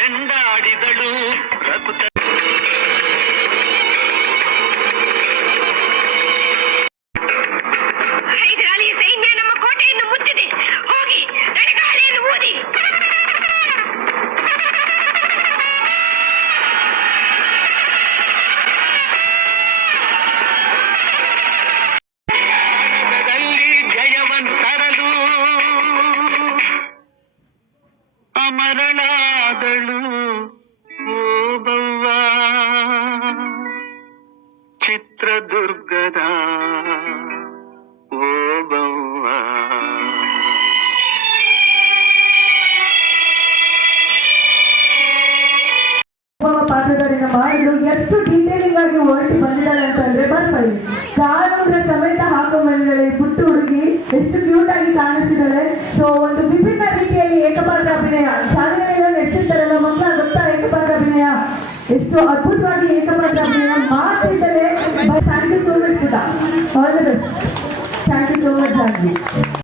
ಚೆಂಡಾಡಿದಳು ರಘುತ ಹೈದರಾಲಿಯ ಸೈನ್ಯ ನಮ್ಮ ಕೋಟೆಯನ್ನು ಮುತ್ತಿದೆ. ಹೋಗಿ ರಣಗಾಳಿಯನ್ನು ಊದಿ. ಜಯವನ್ನು ತರಲು ಅಮರಳಾದಳು ಓಬವ್ವ ಚಿತ್ರದುರ್ಗದ ಓಬವ್ವ. ಪಾತ್ರಧಾರಿನ ಮಾಡಲು ಎಷ್ಟು ಡೀಟೇಲಿಂಗ್ ಆಗಿ ಹೊರಟಿ ಬಂದಿದ್ದಾಳೆ ಅಂತಂದ್ರೆ ಬರ್ಕೊಳ್ಳಿ. ಕಾಲುಂಗ್ರ ಸಮೇತ ಹಾಕೊಂಡ್ಬಂದಿದ್ದಾಳೆ. ಪುಟ್ಟು ಹುಡುಗಿ ಎಷ್ಟು ಕ್ಯೂಟ್ ಆಗಿ ಕಾಣಿಸ್ತಿದ್ದಾಳೆ. ಸೊ ಒಂದು ವಿಭಿನ್ನ ರೀತಿಯಲ್ಲಿ ಏಕಪಾತ್ರ ಅಭಿನಯ ಶಾಲೆಗಳೆಲ್ಲ ನಡೆಸಿರ್ತಾರಲ್ಲ ಮಕ್ಕಳ ಗೊತ್ತಾ ಏಕಪಾತ್ರ ಅಭಿನಯ ಎಷ್ಟು ಅದ್ಭುತವಾಗಿ ಏಕಪಾತ್ರ ಅಭಿನಯ ಮಾಡ್ತಿದ್ದಾಳೆ. ಥ್ಯಾಂಕ್ ಯು ಸೋ ಮಚ್ ಪುಟ. All the best. Thank you so much Janhvi.